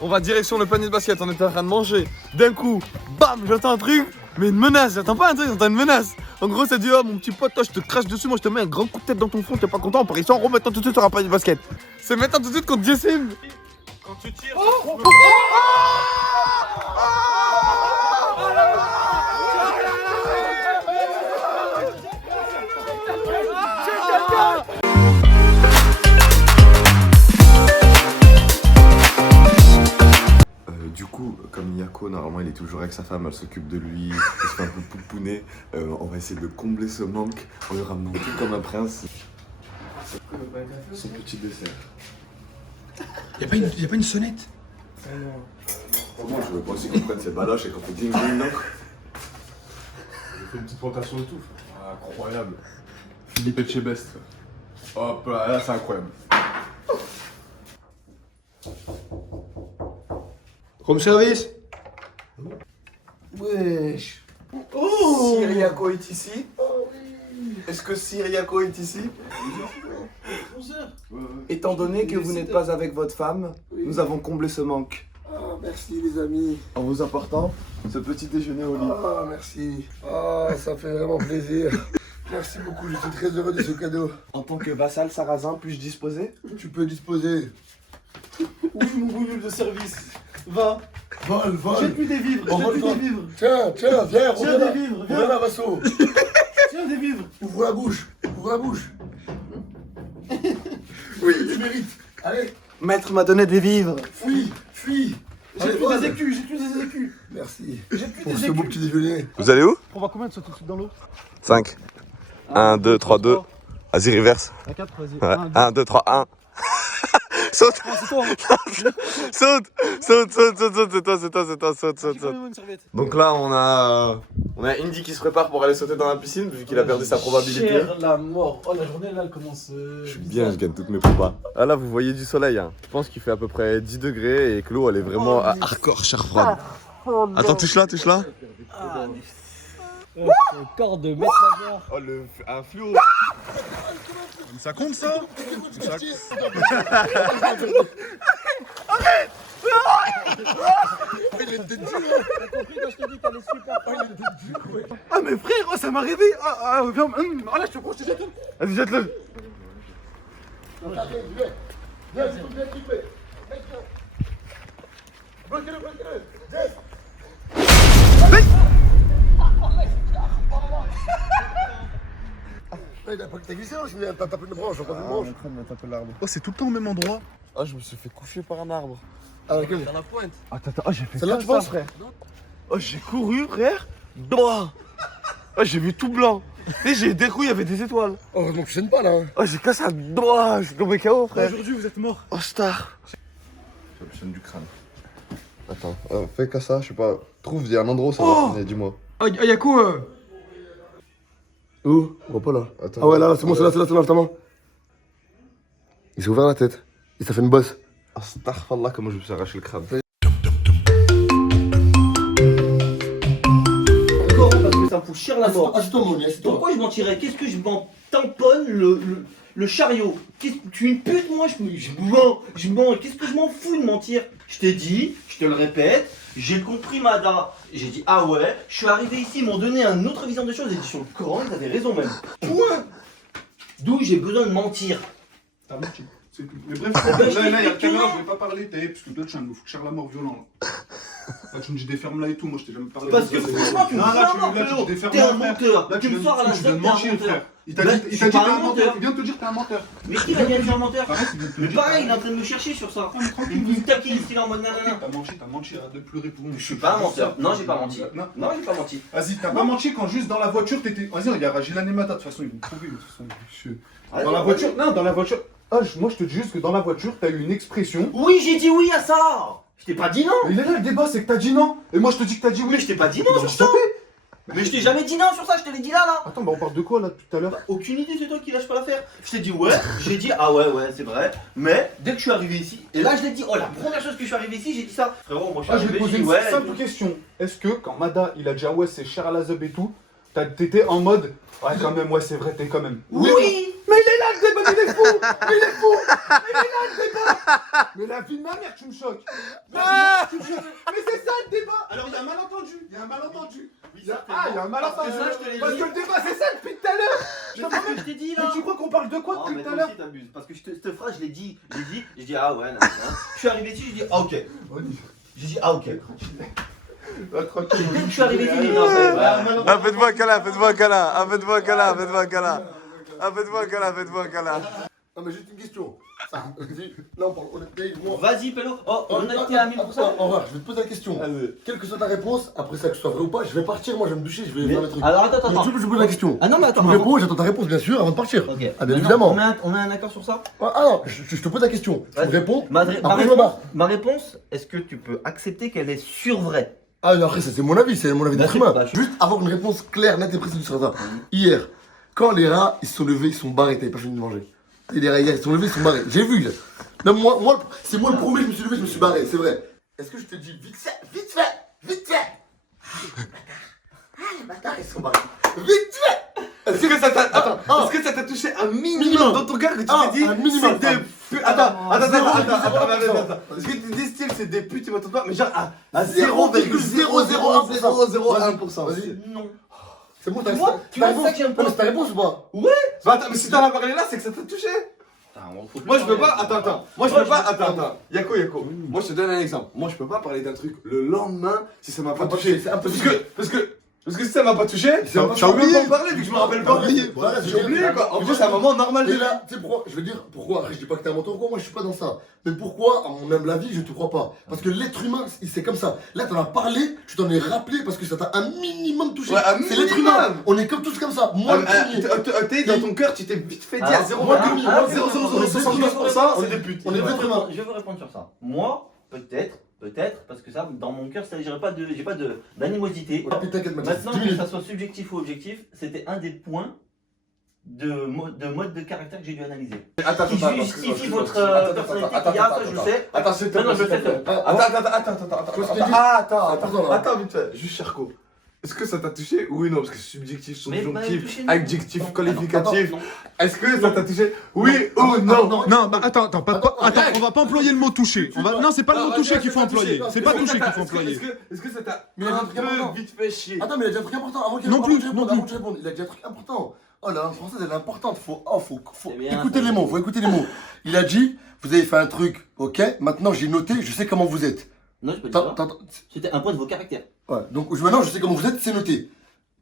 On va direction le panier de basket, on était en train de manger. D'un coup, bam, j'entends un truc, mais une menace, j'attends pas un truc, j'entends une menace. En gros, ça dit, oh mon petit pote, toi je te crache dessus, moi je te mets un grand coup de tête dans ton front, t'es pas content, on part ici en remettant tout de suite sur un panier de basket. C'est maintenant tout de suite contre Jessim. Quand tu tires, Du coup, comme Yako, normalement il est toujours avec sa femme, elle s'occupe de lui, il se fait un peu pouponner. On va essayer de combler ce manque en lui ramenant tout comme un prince. Son petit dessert. Y'a pas une sonnette? Comment je veux pas aussi qu'on prenne ses baloches et qu'on fait ding ding dong. J'ai fait une petite plantation de tout. Ah, incroyable. Philippe Etchebest. Hop là c'est incroyable. Room service? Wesh. Oh, Syriaco est ici. Est-ce que Syriaco est ici? Étant donné que vous n'êtes pas avec votre femme, nous avons comblé ce manque. Oh, merci les amis. En vous apportant ce petit déjeuner au lit. Oh, merci. Oh, ça fait vraiment plaisir. Merci beaucoup, je suis très heureux de ce cadeau. En tant que vassal sarrasin, puis-je disposer? Tu peux disposer. oui mon bougnoule de service, va, Vol, vol. jette-lui des vivres, jette-lui des vivres. Tiens, viens, Tiens ouvre des vivres, Ouvre viens, la vasso. tiens des vivres. Ouvre la bouche. Ouvre la bouche. Oui. Tu mérites. Allez, Maître m'a donné des vivres. fuis, fuis. Allez, Jette-lui vole. des écus, jette-lui des écus. Merci Jette-lui pour des ce beau écus. petit déjeuner. Vous allez où? On va combien de sauter tout de suite dans l'eau? 5. 1, 2, 3, 2. Vas-y, reverse. À 4, vas-y. Ouais. 1, 2, 3, 1. Saute! C'est toi, Saute! Saute, saute, saute, saute, c'est toi, c'est toi, c'est toi, saute, saute, saute. une serviette. Donc là, on a Indy qui se prépare pour aller sauter dans la piscine, vu qu'il a perdu sa probabilité. Cher la mort. Oh, la journée là, elle commence. Je suis bien, je gagne toutes mes probas. Ah là, vous voyez du soleil, hein. Je pense qu'il fait à peu près 10 degrés et que l'eau, elle est vraiment à hardcore, chair froide. Attends, touche-la, touche-la. Le corps de maître Laguerre. Oh, un fluo. Ça compte ça? Ah, mais frère, oh, ça m'a rêvé. Viens, oh là, je te crois, je te jette. Vas-y, jette-le. Viens, viens, équipé. Bloquez-le, bloquez-le. Jess. T'as glissé, hein, t'as tapé une branche, t'as tapé une branche. Oh, c'est tout le temps au même endroit. Ah, je me suis fait coucher par un arbre. Ah, laquelle? Dans la pointe. Attends, oh, j'ai fait Celle-là, comme tu ça, penses? frère. Oh, j'ai couru, frère. Droit. Oh, j'ai vu tout blanc. Tu sais, j'ai des coups, il y avait des étoiles. Oh, heureusement que je gêne pas là. Hein. Oh, j'ai cassé un doigt. Je suis tombé KO, frère. Aujourd'hui, vous êtes mort. Oh, star. J'ai la chaîne du crâne. Attends, fais qu'à ça, je sais pas. Trouve, il y a un endroit où ça va sonner, dis-moi. Ah, y'a quoi? Où? On voit pas là. Attends. Ah ouais, là, c'est bon, c'est là, ta main. Il s'est ouvert la tête. Et ça fait une bosse. Astaghfirullah, comment je me suis arraché le crâne. Encore, parce que ça me fout cher la mort. Assieds-toi, mon nez, assieds-toi. Pourquoi je mentirais? Qu'est-ce que je m'en tamponne le chariot? Tu es une pute, moi, je mens. Qu'est-ce que je m'en fous de mentir? Je t'ai dit, je te le répète, j'ai compris Mada. J'ai dit, ah ouais, je suis arrivé ici, ils m'ont donné une autre vision des choses, j'ai dit sur le Coran, ils avaient raison même. Point. D'où j'ai besoin de mentir. T'as menti. C'est tout. Mais bref, là, il y a la caméra, je vais pas parler, t'es parce que toi, tu viens de me foutre cher la mort violent. Là, tu me dis déferme là et tout, moi, je t'ai jamais parlé. Parce que franchement, tu me Non, fous là, la tu mort, me frérot. dis déferme T'es un là, frère. menteur. Là, Tu me sors à la tu viens de zone, t'es un mentir, menteur. frère. Il t'a dit Bah, que je t'es suis pas un un menteur. menteur. Il vient de te dire que t'es un menteur. Mais qui va dire que je suis un menteur? Arrête, il vient de te Mais dire. pareil, il est en train de me chercher sur ça. Tranquille, Il me taquine ici en mode nanana. T'as menti, arrête de pleurer pour nous. Je suis pas un menteur. Non, j'ai pas menti. Non. Non, j'ai pas menti. Vas-y, t'as pas menti quand juste dans la voiture t'étais. Vas-y, regarde, j'ai l'anémata, de toute façon, ils vont trouver. De toute façon, dans la voiture. Non, dans la voiture. Ah, moi je te dis juste que dans la voiture, t'as eu une expression. Oui, j'ai dit oui à ça. Je t'ai pas dit non. Mais il est là le débat, c'est que t'as dit non. Et moi je te dis que t'as dit oui. Mais je t'ai pas dit non sur ça. Mais je t'ai jamais dit non sur ça, je te l'ai dit là. Attends, bah on parle de quoi là depuis tout à l'heure? Aucune idée, c'est toi qui lâche pas l'affaire. Je t'ai dit ouais, j'ai dit ah ouais, c'est vrai. Mais dès que je suis arrivé ici, et là je l'ai dit, oh la première chose que je suis arrivé ici, j'ai dit ça. Frérot, moi je suis Ah, je vais arrivé, te poser j'ai dit une ouais. simple question. Est-ce que quand Mada il a dit ah ouais, c'est cher à la zub et tout, t'étais en mode ouais, quand même, ouais, c'est vrai, t'es quand même. Oui. Mais il est là, le débat, il est fou. Mais il est fou. Mais il est là le débat. Mais la vie de ma mère, tu me choques. Mais c'est ça le débat. Alors il y a un malentendu. Il y a un malentendu. Il y a un malentendu. Parce que ça, je te l'ai Parce dit. que le débat c'est ça depuis tout à l'heure. Mais c'est ce que je t'ai dit là. Mais tu crois qu'on parle de quoi Non, depuis mais tout à toi l'heure? aussi t'abuses. Parce que cette phrase, je l'ai dit. J'ai dit, ah ouais, non, non. Je suis arrivé ici, j'ai dit, ah ok. J'ai dit, ah ok. Tranquille. Dès que je suis arrivé ici, j'ai dit, non, c'est Ah, faites-moi un câlin, faites-moi un câlin. Ah, faites-moi un câlin, faites-moi un câlin. Ah, faites-moi un câlin, faites-moi un câlin. Non, mais juste une question. Là, on parle honnêteté. Moi, Vas-y, Pélo. Oh, on a été à 1000%. En vrai, je vais te poser la question. Quelle que soit ta réponse, après ça, que ce soit vrai ou pas, je vais partir. Moi, je vais me doucher, je vais faire mes trucs. Alors attends, Mais attends. je pose la question. Ah non, mais Tu attends. me réponds, j'attends ta réponse, bien sûr, avant de partir. Ok. Ah, bien Maintenant, évidemment. On a un accord sur ça. Ah non, je te pose la question. Tu me Vas-y. réponds. Ma Après, je me barre. réponse, est-ce que tu peux accepter qu'elle est survraie? Ah non, après, ça, c'est mon avis, c'est mon avis Bah, d'être c'est- humain. bah, je- Juste avoir une réponse claire, nette et précise sur ça. Hier, quand les rats, ils se sont levés, ils sont barrés, t'avais pas fini de manger. Et les rats, hier, ils se sont levés, ils sont barrés. J'ai vu, là. Même moi, c'est moi le premier, je me suis levé, je me suis barré, c'est vrai. Est-ce que je te dis vite fait, vite fait, vite fait? Ah, les bâtards, ils sont barrés. Vite fait! Est-ce que ça t'a Attends, est-ce que ça t'a touché un Minimum. minimum dans ton cœur que tu Ah, t'es dit un minimum. c'est des putes. Attends. Zéro, Est-ce que tu dis style c'est des putes, tu m'entends pas? Mais genre à 0,0001%. Vas-y. Non. C'est bon, Moi, tu vois, c'est ça que j'aime pas. C'est ta réponse ou pas? Bah attends, mais si t'en as parlé là, c'est que ça t'a touché. Moi je peux pas, attends. Moi je peux pas, attends. Yako. Moi je te donne un exemple. Moi je peux pas parler d'un truc le lendemain si ça m'a pas touché. C'est impossible. Parce que si ça m'a pas touché, C'est un- j'ai oublié de me parler vu que je me rappelle pas. Voilà, J'ai oublié quoi. En plus c'est un moment normal de Et là, tu sais pourquoi? Je veux dire, pourquoi? Après, je dis pas que t'es un menteur ou quoi, moi je suis pas dans ça. Mais pourquoi, à mon humble avis, je te crois pas? Parce que l'être humain, c'est comme ça. Là, t'en as parlé, tu t'en es rappelé parce que ça t'a un minimum touché. Ouais, un c'est l'être minimum. humain. On est comme tous comme ça. Moi, le premier. T'es dans ton cœur, tu t'es vite fait dire Alors, 0,00075%, c'est des putes. On est deux humains. Je vais vous répondre sur ça. Moi, peut-être, parce que ça, dans mon cœur, j'ai pas d'animosité. Ah, putain, t'inquiète, Mathias. Maintenant, 10 que minutes. ça soit subjectif ou objectif, c'était un des points de mode de caractère que j'ai dû analyser. Attends, Qui justifie votre personnalité qu'il y a, ça je sais. Attends, s'il te Non, non, je plaît. le sais. Attends, vite fait. Juste Charco. Est-ce que ça t'a touché? Oui, non, parce que c'est subjectif, Mais subjonctif, touché, non. adjectif, Non. qualificatif. Non. Est-ce que ça t'a touché? Oui ou non? Non, bah attends, on va pas employer le mot toucher. Non, c'est pas le mot toucher qu'il faut employer. C'est pas toucher qu'il faut employer. Est-ce que ça t'a Mais il a un un truc important. peu vite fait chier? Attends, mais il a dit un truc important. Avant qu'il Non avant plus, que tu non répondes, plus. avant que tu répondes, il a dit un truc important. Oh, la langue française, elle est importante. Faut C'est bien, écouter les mots, faut écouter les mots. Il a dit, vous avez fait un truc, ok, maintenant j'ai noté, je sais comment vous êtes. Non, je peux dire ça. T'entends- C'était un point de vos caractères. Ouais, donc maintenant je sais comment vous êtes, c'est noté.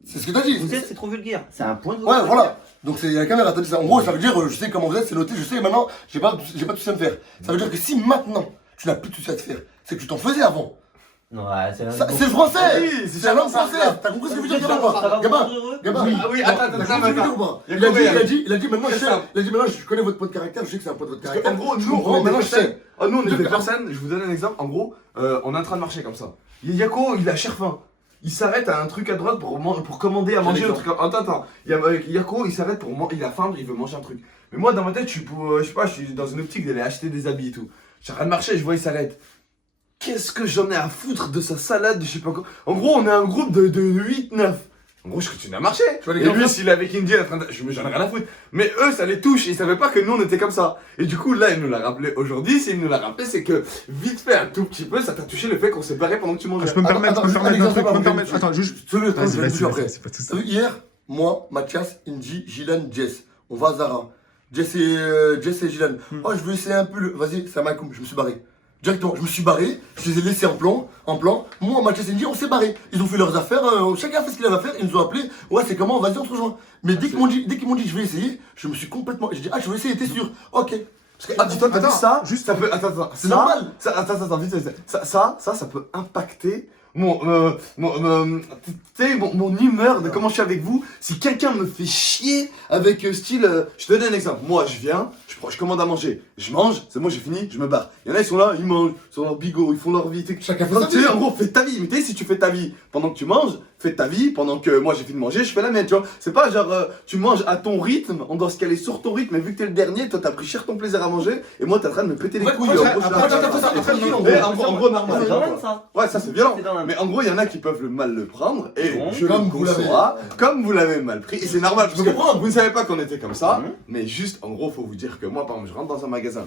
C'est ce que t'as dit. Vous êtes, c'est trop vulgaire. C'est un point de vos Ouais, caractères. voilà. Donc c'est la caméra, t'as dit ça. En gros, ça veut dire, je sais comment vous êtes, c'est noté, je sais, maintenant, j'ai pas de soucis à me faire. Ça veut dire que si maintenant, tu n'as plus de soucis à te faire, c'est que tu t'en faisais avant. Non, ouais, c'est C'est le français. Oui, C'est la langue française. T'as compris ce que je veux dire, Ça Gabin, va ou vous pas? Gabin, rendre heureux? Gabin. Ah oui, attends, T'as compris ce que je veux dire ou pas? Il y a Il a combien dit, maintenant je C'est sais. ça. Il a dit, maintenant je connais votre point de caractère, je sais que c'est un point de votre Parce caractère. qu'en gros, Je nous, comprends, on est maintenant des je sais. personnes. Oh, nous, on est des Je- personnes. Je vous donne un exemple. En gros, on est en train de marcher comme ça. Yako, il a cher faim. Il s'arrête à un truc à droite pour commander à manger. Un truc. Attends. Yako, il s'arrête il a faim, il veut manger un truc. Mais moi, dans ma tête, je sais pas, je suis dans une optique d'aller acheter des habits et tout. Je suis en train de marcher, je vois, il s'arrête. Qu'est-ce que j'en ai à foutre de sa salade, de je sais pas quoi. En gros, on est un groupe de 8-9. En gros, je continue à marcher. Tu vois les Et gars, lui, en s'il est avec Indy, j'en ai rien à foutre. Mais eux, ça les touche. Ils savaient pas que nous, on était comme ça. Et du coup, là, il nous l'a rappelé aujourd'hui. S'il nous l'a rappelé, c'est que vite fait, un tout petit peu, ça t'a touché le fait qu'on s'est barré pendant que tu mangeais. Je peux me permettre Attends, d'un truc, attends, je peux me permettre. attends, Attends, juste. Je te le Vas-y, dis après. c'est pas tout ça. Hier, moi, Mathias, Indy, Gilan, Jess. On va à Zara. Jess et Gilan. Oh, je veux essayer un peu le. Vas-y, c'est un Malcolm, je me suis barré. Directement, je me suis barré, je les ai laissés en plan. Moi, Mathias et Indy, on s'est barré. Ils ont fait leurs affaires, chacun a fait ce qu'il avait à faire, ils nous ont appelé. Ouais, c'est comment, vas-y, on se rejoint. Mais dès qu'ils m'ont dit, je vais essayer, je me suis complètement. J'ai dit, ah, je vais essayer, t'es sûr? Ok. Parce que, Ah, dis-toi, t'as attends, dit ça, juste- ça peut. Attends, c'est normal. Attends, vite, ça peut impacter mon humeur de comment je suis avec vous. Si quelqu'un me fait chier avec style. Je te donne un exemple. Moi, je viens, je commande à manger, je mange, c'est bon, j'ai fini, je me barre. Il y en a, ils sont là, ils mangent, ils sont leur bigot, ils font leur vie. Chacun fait Donc, sa tu sais, vie. en gros, fais ta vie. Mais tu sais, si tu fais ta vie pendant que tu manges, fais ta vie pendant que moi j'ai fini de manger, je fais la mienne, tu vois. C'est pas genre tu manges à ton rythme, on doit se caler sur ton rythme, et vu que t'es le dernier, toi t'as pris cher ton plaisir à manger, et moi t'es en train de me péter les couilles. En gros, normal. C'est dans ça. Ouais, ça c'est violent. C'est dans la- Mais en gros, il y en a qui peuvent le mal le prendre, et Bon. je Comme le vous l'avez. conçois, comme vous l'avez mal pris, et c'est normal, parce Je que comprends. vous ne savez pas qu'on était comme ça, Mhm. mais juste, en gros, faut vous dire que moi, par exemple, je rentre dans un magasin,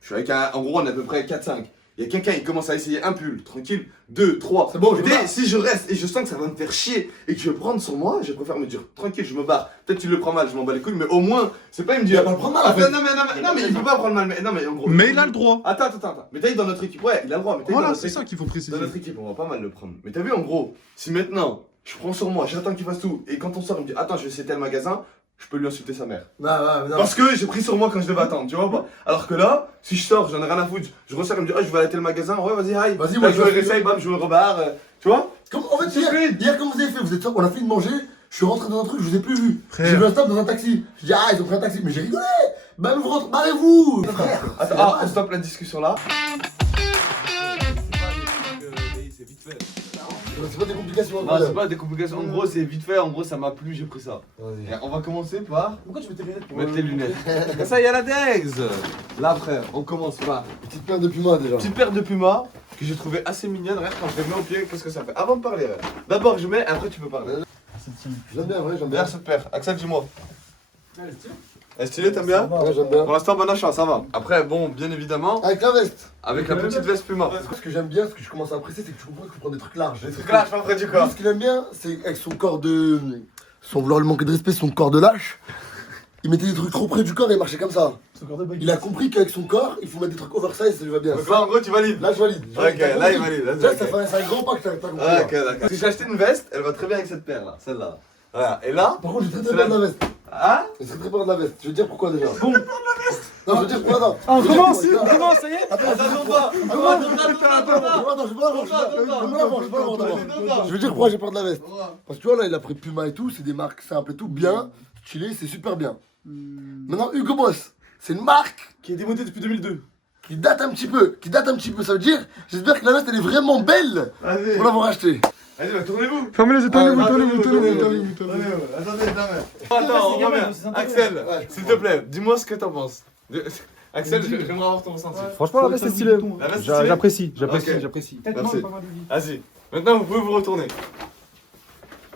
je suis avec en gros, on est à peu près 4-5. Il y a quelqu'un, il commence à essayer un pull, tranquille, 2, 3. C'est bon, je me Et barre. si je reste et je sens que ça va me faire chier et que je vais prendre sur moi, je préfère me dire tranquille, je me barre. Peut-être tu le prends mal, je m'en bats les couilles, mais au moins, c'est pas il me dit. Il va pas le prendre mal, en fait. Non, mais il peut pas prendre mal, mais non, mais en gros. Mais il a le droit. Attends. Mais t'as vu dans notre équipe, ouais, il a le droit, mais t'as vu dans Voilà, notre c'est équipe. ça qu'il faut préciser. Dans notre équipe, on va pas mal le prendre. Mais t'as vu, en gros, si maintenant, je prends sur moi, j'attends qu'il fasse tout, et quand on sort, il me dit attends, je vais essayer tel magasin, je peux lui insulter sa mère. Non, Parce que j'ai pris sur moi quand je devais attendre, tu vois pas. Alors que là, si je sors, j'en ai rien à foutre, je ressors, il me dit ah, je vais aller à tel magasin, ouais, vas-y, aïe. Vas-y, moi, je je réessaye, bam, je me rebarre, tu vois. Comme, en fait, C'est hier, comme vous avez fait, vous êtes on a fini de manger, je suis rentré dans un truc, je vous ai plus vu. Frère. J'ai vu un stop dans un taxi. Je dis, ah, ils ont pris un taxi, mais j'ai rigolé. Bah, vous rentrez, barrez-vous. Attends, on stoppe la discussion là. C'est pas des complications. Non, c'est pas des complications, en gros, c'est vite fait, en gros, ça m'a plu, j'ai pris ça. Vas-y. Et on va commencer par Pourquoi tu mets tes lunettes mettre les lunettes. Comme ça, il y a la Dex. Là, frère, on commence par Petite paire de Puma déjà. petite paire de Puma que j'ai trouvé assez mignonne. Regarde, quand je les mets au pied, qu'est-ce que ça fait? Avant de parler, regarde. D'abord, je mets, après, tu peux parler. J'aime bien, ouais, j'aime bien. Regarde cette paire, Axel, dis-moi. Elle est stylée, t'aimes bien? Ouais, j'aime bien. Pour l'instant, bonne achat, ça va. Après, bon, bien évidemment, Avec la veste. avec la petite veste Puma. Ce que j'aime bien, ce que je commence à apprécier, c'est que tu comprends qu'il faut prendre des trucs larges. Les trucs là, je près du Lui, corps. ce qu'il aime bien, c'est avec son corps de. Sans vouloir lui manquer de respect, son corps de lâche. Il mettait des trucs trop près du corps et il marchait comme ça. Il a compris qu'avec son corps, il faut mettre des trucs oversize, ça lui va bien. Donc là, en gros, tu valides. Là, je valide. Ok, là, il valide. Là, Ok. ça fait un grand pas que t'as compris. Ah, ok, d'accord. Si j'ai acheté une veste, elle va très bien avec cette paire là, celle-là. Voilà, et là, Par contre, j'ai très C'est très peur la- de la veste. ah, J'ai très très peur de la veste. Je vais te dire pourquoi déjà. Bon. Non, je vais te dire pourquoi. Non. On Je vais te dire commence, pourquoi. on commence, ça y est. Attends, attends, pas. je vais dire pourquoi j'ai peur de la veste. Parce que tu vois, là, il a pris Puma et tout, c'est des marques simples et tout, bien, stylé, c'est super bien. Maintenant, Hugo Boss, c'est une marque Qui est démodé depuis 2002. qui date un petit peu. Ça veut dire, j'espère que la veste, elle est vraiment belle vas-y. pour l'avoir achetée. Vas-y, bah, tournez-vous. Fermez les yeux, tournez-vous, Attendez, Attends, on revient. Axel, Ouais. s'il te plaît, dis-moi ce que t'en penses. Axel, j'aimerais avoir ton ressenti. Franchement, la veste est stylée. La veste est stylée. J'apprécie, Ok. j'apprécie. Merci. Vas-y. Maintenant, vous pouvez vous retourner.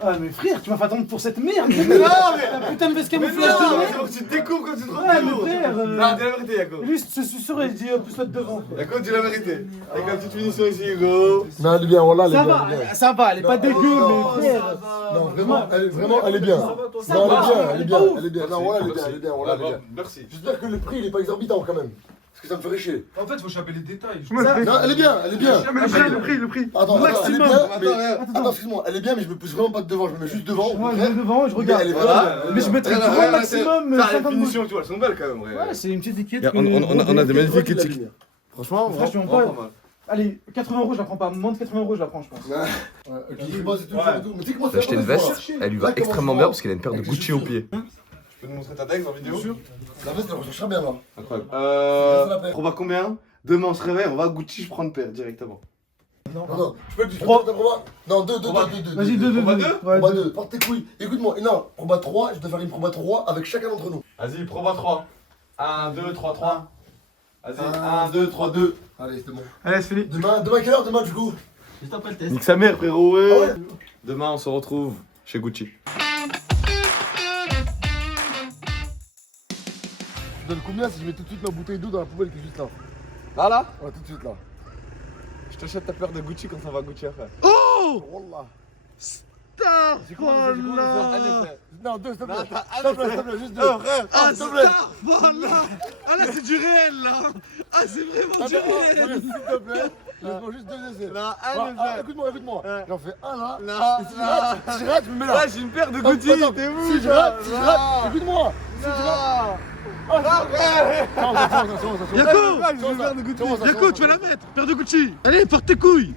Ah, mais frère, tu m'as fait attendre pour cette merde. Non, mais. La putain de veste Mais camouflage non, de mais merde. c'est pour que tu te découvres quand tu te Ouais, mais retournes. frère. Non, dis la vérité, Yako. Lui, c'est sûr, il dit plus là devant. Yako, dis la vérité. Avec la petite finition ici, Hugo. Non, elle est bien, voilà, elle est Ça bien. va, elle est bien. ça va, elle est pas dégueu, mais frère. Non, vraiment, elle est bien. Non, elle est bien. Non, voilà, elle est bien, voilà, elle est bien. Merci. J'espère que le prix, il est pas exorbitant quand même. Parce que ça me ferait chier. En fait, faut choper les détails. Non, elle est bien, elle est bien. Le prix. Attends, elle est bien, mais... Attends, Attends, excuse-moi, elle est bien, mais je me pousse vraiment pas de devant, je me mets juste devant. Moi, je vais devant, je Mais regarde. elle est Voilà. vraiment... Mais je mettrais Regarde, toujours au regarde, maximum Ça, les 50 finitions, tu vois, elles sont belles quand même. Ouais, c'est une petite étiquette. On a des magnifiques étiquettes. étiquettes. Franchement, Franchement, vraiment pas. Allez, 80 euros, je la prends pas. Moins de 80 euros, je la prends, je pense. Ouais, ok, il bosse et tout, et tout. Mais tu sais que moi, J'ai acheté une veste, elle lui va Là, comment extrêmement je bien vois parce qu'il a une paire de Avec Gucci les au chaussures. pied. Tu peux nous montrer ta Dex en vidéo? La veste, elle recherchera bien, là. Incroyable. la paire. On va combien? Demain on se réveille, on va à Gucci, je prends une paire directement. Non, non, je peux plus. Trois. Non, deux. Vas-y, deux. On va deux? Ouais, Proba deux. 2, porte tes couilles. Écoute-moi, non, proba 3, je dois faire une proba 3 avec chacun d'entre nous. Vas-y, proba 3. 1, 2, 3, 3. Vas-y, 1, 2, 3, 2. 2. Allez, c'est bon. Allez, c'est fini. Demain, quelle heure demain du coup? Nique sa mère, frérot, ouais. Ah ouais. Demain on se retrouve chez Gucci. Tu donnes combien si je mets tout de suite ma bouteille d'eau dans la poubelle qui est juste là? Là Ouais, tout de suite là. Je t'achète ta paire de Gucci quand on va à Gucci après. Wallah. Star. C'est quoi, c'est quoi, Un c'est effet. Non, deux, s'il te plaît. Non, t'as S'il te plaît, s'il te plaît, juste deux. Ah, s'il te plaît. voilà. Ah là, c'est du réel, là. Ah, c'est vraiment du réel. S'il te plaît. Laisse-moi juste deux essais. Non, Écoute-moi. Ouais. J'en fais un là. Non, Et si je rate, je me mets là. Là, j'ai une paire de Gucci, Attends, t'es où? Si je rate, écoute-moi. Si je rate. Yako, tu vas la mettre. Paire de Gucci. Allez, porte tes couilles.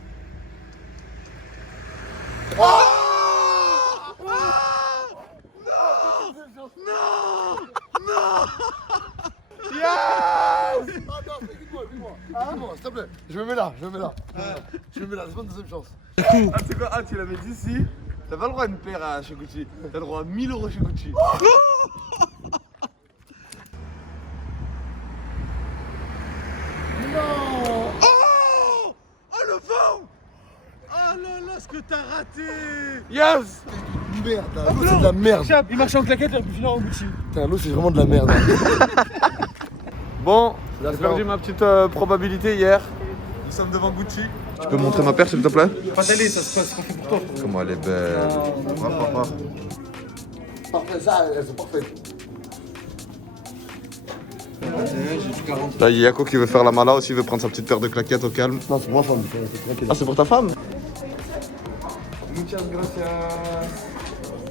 Attends, écoute-moi. S'il te plaît. Je me mets là. Je me mets là, laisse-moi une deuxième chance. Ah, tu sais quoi? Ah, tu la mets d'ici. T'as pas le droit à une paire chez Gucci. T'as le droit à 1000 euros chez Gucci. Yes! Merde, l'eau c'est de la merde. Chap, il marche en claquette, il aurait pu finir en Gucci. Putain, l'eau c'est vraiment de la merde. Bon, j'ai D'accord. perdu ma petite probabilité hier. Nous sommes devant Gucci. Tu peux montrer ma paire s'il te plaît? Pas d'aller, ça se passe pas fait pour toi. Comment elle est belle. Parfait, ça, elles sont parfaites. Là, il y a Yako qui veut faire la mala aussi, il veut prendre sa petite paire de claquettes au calme. Non, c'est pour ma femme. Ah, c'est pour ta femme? Muchas gracias.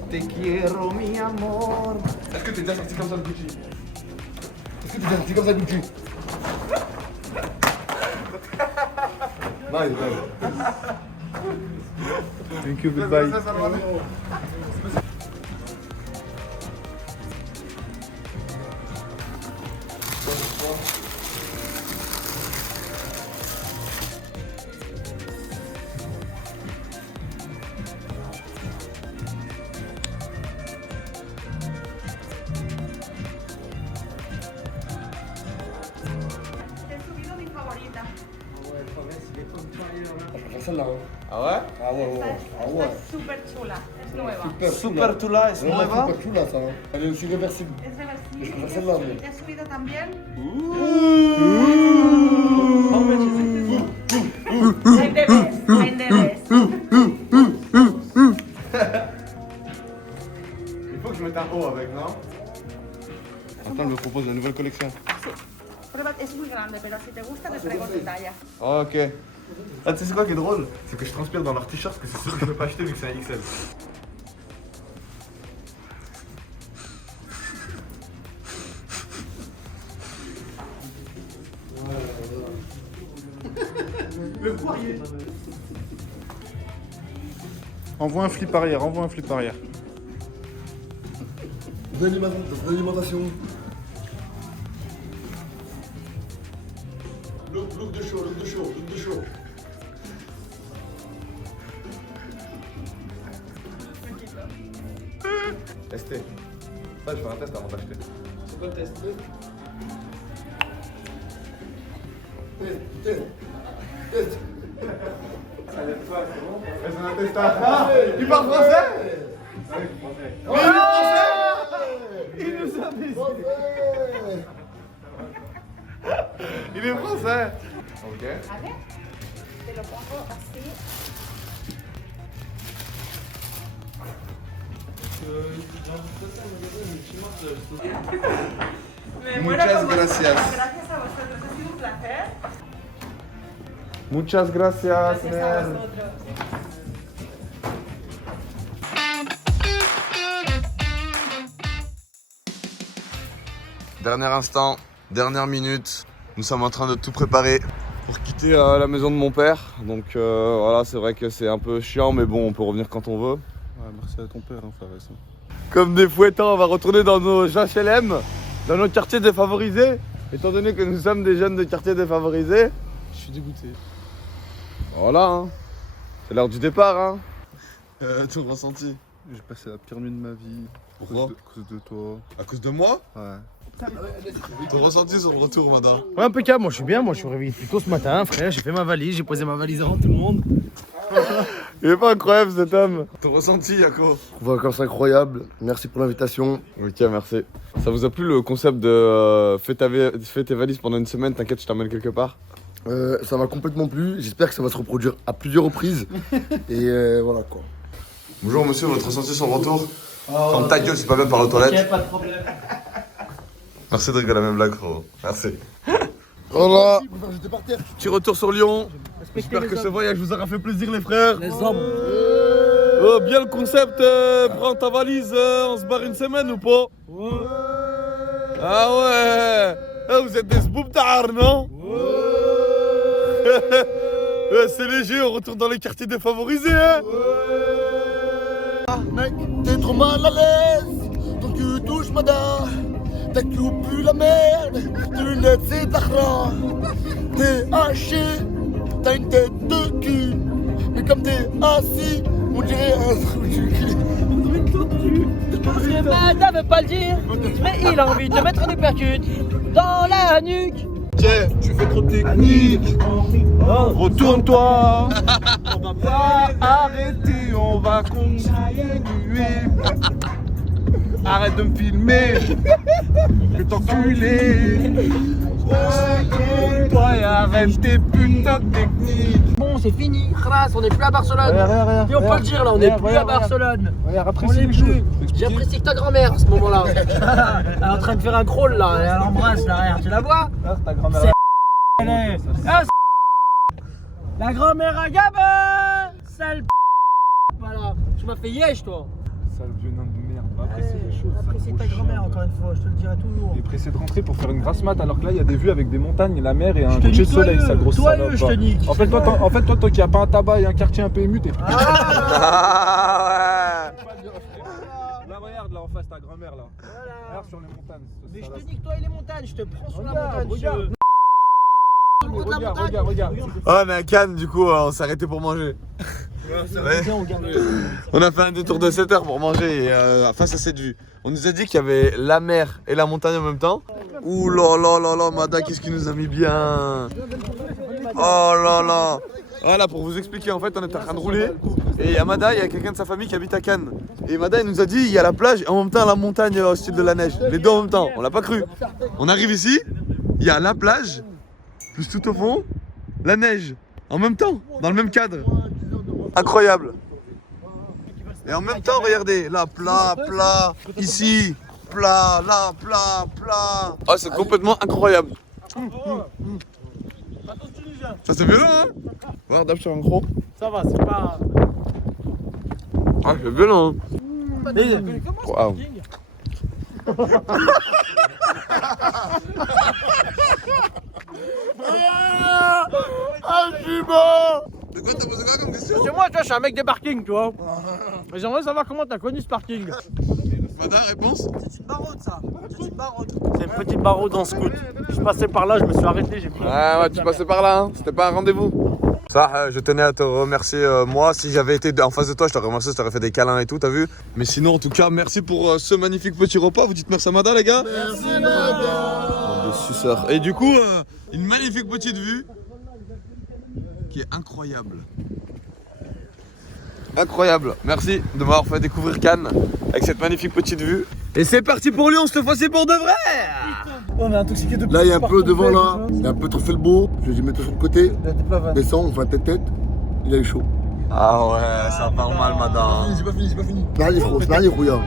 Te quiero, mi amor. Est-ce que t'es déjà sorti comme ça de Gucci? Est-ce que tu t'es comme ça, Gucci? Nice, nice. Thank you, goodbye. Celle-là, hein. Ah ouais? Ah ouais, ouais. Ah ouais. Súper chula, es nueva. Super Tula, es Vraiment nueva. super chula, ça. Hein. Elle est aussi réversible. Es reversible. Es ¿Te reversible, ¿no? has subido también? Hay bebés, hay bebés. Il faut que je mette un haut avec, non? Attends, elle me propose la nouvelle collection. Prueba, es muy grande, pero si te gusta te traigo tu talla. Oh, ok. Ah, tu sais c'est quoi qui est drôle? C'est que je transpire dans leur t-shirt parce que c'est sûr que je vais pas acheter vu que c'est un XL. Envoie un flip arrière, envoie un flip arrière. De l'alimentation. Look de show, look de show, look de show. Tester. Ça, je fais un test avant d'acheter. C'est quoi le test? Test. Test. Il parle français? Il nous a mis. Il est français. Ok. ¿Vale? Te lo pongo así. Me muero Muchas con gracias. vosotros. Gracias a vosotros, ha sido un placer. Muchas gracias, Gracias a vosotros. Dernier instant, dernière minute, nous sommes en train de tout préparer pour quitter la maison de mon père. Donc voilà, c'est vrai que c'est un peu chiant, mais bon, on peut revenir quand on veut. Ouais, merci à ton père, hein, frère. Comme des fouettants, on va retourner dans nos HLM, dans nos quartiers défavorisés. Étant donné que nous sommes des jeunes de quartiers défavorisés, Je suis dégoûté. voilà, hein. C'est l'heure du départ. Hein. Ton ressenti? J'ai passé la pire nuit de ma vie. Pourquoi? À cause de toi. À cause de moi? Ouais. Ton ressenti sur le retour, madame? Ouais, impeccable, moi je suis bien, moi je suis réveillé plus tôt ce matin, frère, j'ai fait ma valise, j'ai posé ma valise avant tout le monde. Il est pas incroyable cet homme. Ton ressenti, Yako? Vacances incroyables. Merci pour l'invitation. Ok, merci. Ça vous a plu le concept de fais tes valises pendant une semaine, t'inquiète, je t'emmène quelque part? Ça m'a complètement plu. J'espère que ça va se reproduire à plusieurs reprises. Et voilà quoi. Bonjour monsieur, votre ressenti sur le retour? Ferme ta gueule, c'est pas bien par aux toilettes. Pas de problème. Merci de rigoler à la même blague, frérot. Merci. Voilà, J'étais par terre. petit retour sur Lyon. J'espère que ce voyage vous aura fait plaisir les frères. Les hommes. Oh, bien le concept, prends ta valise, on se barre une semaine ou pas? Ah ouais. Vous êtes des zboubtards, non? C'est léger, on retourne dans les quartiers défavorisés, hein. Mec, t'es trop mal à l'aise. Donc tu touches madame. Ta clou pue la merde. Tes lunettes c'est de l'achra. T'es haché. T'as une tête de cul. Mais comme t'es assis, On dirait un truc du cul. Parce que Mada veut pas le dire, mais il a envie de mettre des percutes dans la nuque. Tiens, tu fais trop technique. Retourne-toi. On va pas arrêter, on va continuer. Arrête de me filmer. Je vais t'enculer. Retourne-toi et arrête tes putains de techniques. Bon, c'est fini, Khras, on n'est plus à Barcelone. Et on peut le dire là, on n'est plus à Barcelone. Apprécie les choses. J'apprécie que ta grand-mère à ce moment-là. Elle est en train de faire un crawl là, elle embrasse l'arrière, tu la vois? Ta grand-mère. Elle est... Ah, la grand-mère à Gabin. Sale voilà, tu m'as fait yesh toi. Sale vieux nain de merde. Va apprécier les choses. Apprécie ta grand-mère encore une fois, je te le dirai toujours. Il est pressé de rentrer pour faire une grasse mat alors que là il y a des vues avec des montagnes, la mer et un Je te coucher de nique, soleil, toi, sale grosse toi, salope. je te nique. En fait, toi, toi qui a pas un tabac et un quartier un peu ému, t'es. Ah Là, regarde là en face ta grand-mère là. Regarde sur les montagnes. Mais je te nique toi et les montagnes, je te prends sur la montagne. Regarde. Regarde. ouais. Oh, on est à Cannes, du coup, on s'est arrêté pour manger. Ouais. On a fait un détour de 7 heures pour manger et face à cette vue. On nous a dit qu'il y avait la mer et la montagne en même temps. Ouh là là là là, Mada, qu'est-ce qu'il nous a mis bien. Oh là là. Voilà, pour vous expliquer, en fait, on était en train de rouler. Et à Mada, il y a quelqu'un de sa famille qui habite à Cannes. Et Mada, il nous a dit, il y a la plage et en même temps la montagne au style de la neige. Les deux en même temps, on l'a pas cru. On arrive ici, il y a la plage, plus tout au fond, la neige. En même temps, dans le même cadre. Incroyable. Et en même temps, regardez, là, plat, ici, plat, là, plat. Oh, c'est complètement incroyable. Ça c'est violent, hein. Regarde, sur un gros. Ça va, c'est pas... Ah, c'est violent, hein. Wow. Ah, je suis mort. C'est quoi, t'as posé quoi comme question? Parce que moi, tu vois, je suis un mec des parkings, tu vois. Et j'aimerais savoir comment t'as connu ce parking. Mada, réponse? C'est une maraude, ça. C'est une maraude. C'est une petite maraude en scout. Je passais par là, je me suis arrêté, j'ai pris... Ouais, tu passais par là, hein. C'était pas un rendez-vous. Ça, je tenais à te remercier. Moi, si j'avais été en face de toi, je t'aurais remercié, je t'aurais fait des câlins et tout, t'as vu? Mais sinon, en tout cas, merci pour ce magnifique petit repas. Vous dites merci à Mada, les gars? Merci, Mada. Bande de suceurs. Et du coup, une magnifique petite vue qui est incroyable. Incroyable. Merci de m'avoir fait découvrir Cannes avec cette magnifique petite vue. Et c'est parti pour Lyon, cette fois-ci pour de vrai. On est intoxiqué de... Là, il y a un peu devant là. Il y a un peu trop fait le beau. Je lui ai dit, mets-toi sur le côté. Descends, on fait un tête-tête. Il a eu chaud. Ah ouais, ça part mal, madame. C'est pas fini. C'est pas rouillard.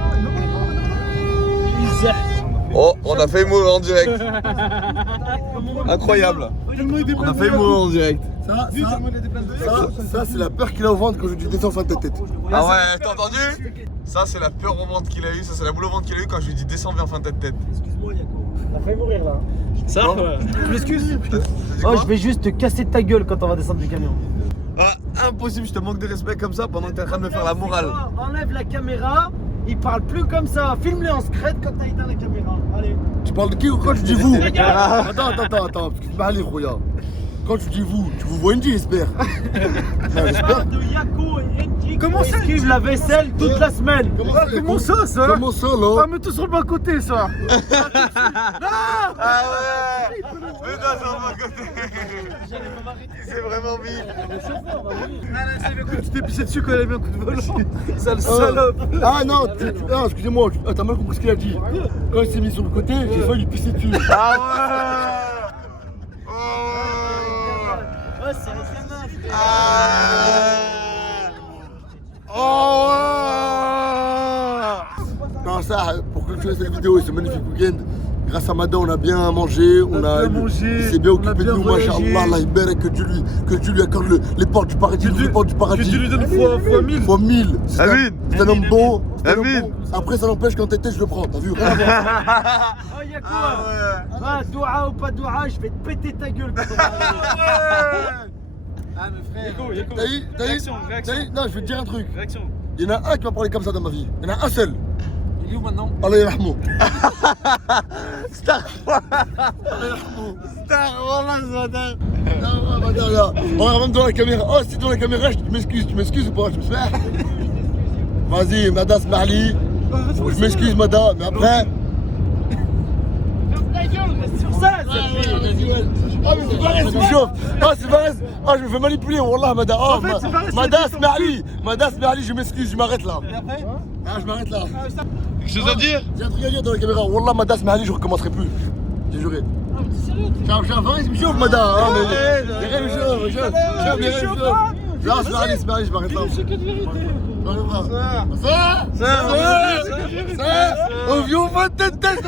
Oh, on a failli mourir en direct. Incroyable. On a failli mourir en direct. Ça, c'est la peur qu'il a au ventre quand je lui dis descends, fin de tête. Ah ouais, t'as entendu? Ça, c'est la peur au ventre qu'il a eu. Ça, c'est la boule au ventre qu'il a eu quand je lui dis descends, viens, fin de tête. Excuse-moi, Yako. T'as failli mourir là. Ça Tu m'excuses? Oh, je vais juste te casser ta gueule quand on va descendre du camion. Ah, impossible, je te manque de respect comme ça pendant que t'es en train de me faire la morale. Enlève la caméra, il parle plus comme ça. Filme-les en secret quand t'as éteint la caméra. Allez. Tu parles de qui ou quand tu dis vous? Attends, parce que tu m'as allé, rouillard. Quand tu dis vous, tu vous vois Andy, j'espère. J'espère. De Yako et Enji. Comment ça? Esquive la vaisselle toute la semaine. Comment ça là? Ah, mais tout sur le bas côté, ça. Ah ouais. Mais non, sur le bas côté. C'est vraiment vite. Tu t'es pissé dessus quand il a mis un coup de volant. Sale salope. Ah non, excusez-moi, t'as mal compris ce qu'il a dit. Quand il s'est mis sur le côté, j'ai failli lui pisser dessus. Ah ouais. Ouais, c'est un Oh Non, ça, pour clôturer cette vidéo et ce magnifique week-end, grâce à Mada, on a bien mangé, il s'est bien occupé de nous, machallah, Allah Ibarak, que Dieu lui accorde les portes du paradis, Que tu lui donnes fois 1000. Fois 1000. C'est un homme bon. Amin. Après, ça n'empêche qu'en tête, je le prends, t'as vu? Oh, Yako. Ah, doua ou pas doua, je vais te péter ta gueule quand on va arriver. Ah, mais frère. T'as dit, non, je vais te dire un truc. Il y en a un qui m'a parlé comme ça dans ma vie. Il y en a un seul. Il est où maintenant? Allah yarhamou. Star Wars, ce matin. Non, regarde. On regarde même devant la caméra. Oh, si devant la caméra, tu m'excuses ou pas? Je me suis Vas-y, Mada Smali. Je m'excuse, Mada, mais après. Ferme ta gueule, reste sur ça, Ah, mais c'est pareil, c'est chaud. Ah, c'est pareil. Ah, je me fais manipuler, Wallah, Mada. Oh, Mada Smali. Mada Smali, je m'excuse, je m'arrête là. Et après Ah, je m'arrête là. Quelque chose à dire? J'ai un truc à dire dans la caméra. Wallah, Mada Smali, je recommencerai plus. J'ai juré. Ah, mais t'es sérieux? J'ai un vin, il me chauffe, Mada. Hein, mais rien me chauffe, Non, Smali, je m'arrête là. C'est que de vérité. Ça on vient au 20 tête. C'est pas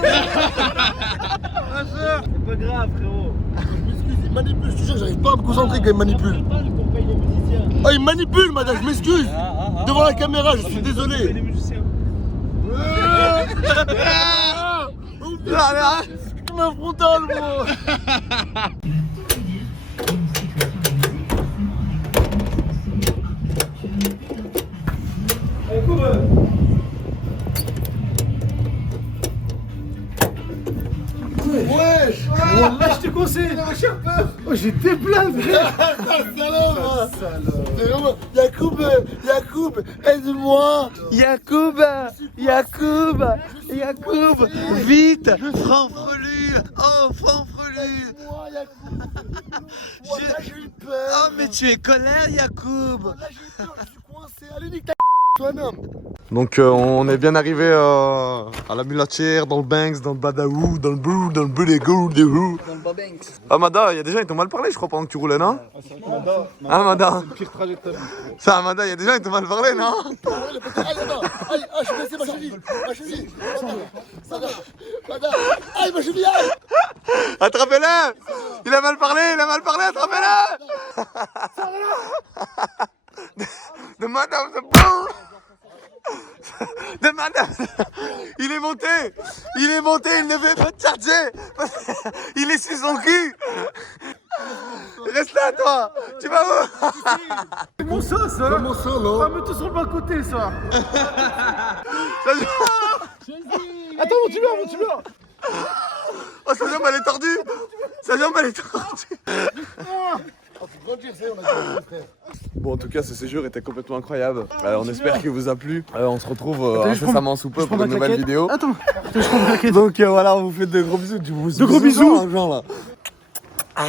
grave, frérot. Je m'excuse, il manipule, je te jure, j'arrive pas à me concentrer quand il manipule. Qu'on paye les musiciens. Ah, il manipule, Madame, je m'excuse. Devant la caméra, je suis Les désolé. musiciens. Tu m'as frontal, moi. Wesh. Wallah, je te conseille. Oh, j'ai des blagues, frère. Yacoub, aide-moi. Yacoub, vite, Franfrelu, oh Franfrelu. J'ai eu peur. Oh mais tu es colère Yacoub. Là, j'ai eu peur, je suis coincé. Allez, nique ta toi-même. Donc on est bien arrivé à la mulatière, dans le Banks, dans le Badaou, dans le Bou, dans le Bulegou, de Hou. Dans le Babanks. Ah Mada, il y a des gens qui t'ont mal parlé je crois pendant que tu roulais, non? Ah Mada. C'est le pire trajet de ta vie. Ça Mada, il y a des gens qui t'ont mal parlé, non? Aïe, je suis blessé, ma cheville. Madame. Aïe, ma cheville, aïe. Attrapez-le! Il a mal parlé, attrapez-le! De Madame de Bon! De Madame! Il est monté, il ne veut pas te charger! Il est sur son cul! Reste là, toi! Tu vas où? C'est mon sauce, hein. Comment ça, là? Ah, mais tout sur le bas côté, ça. Attends, mon tumeur. Oh, sa jambe elle est tordue! Bon, en tout cas, ce séjour était complètement incroyable. On espère qu'il vous a plu. On se retrouve incessamment sous peu pour une nouvelle vidéo. Attends, je prends ma claquette. Donc voilà, on vous fait de gros bisous. De gros bisous. Genre là.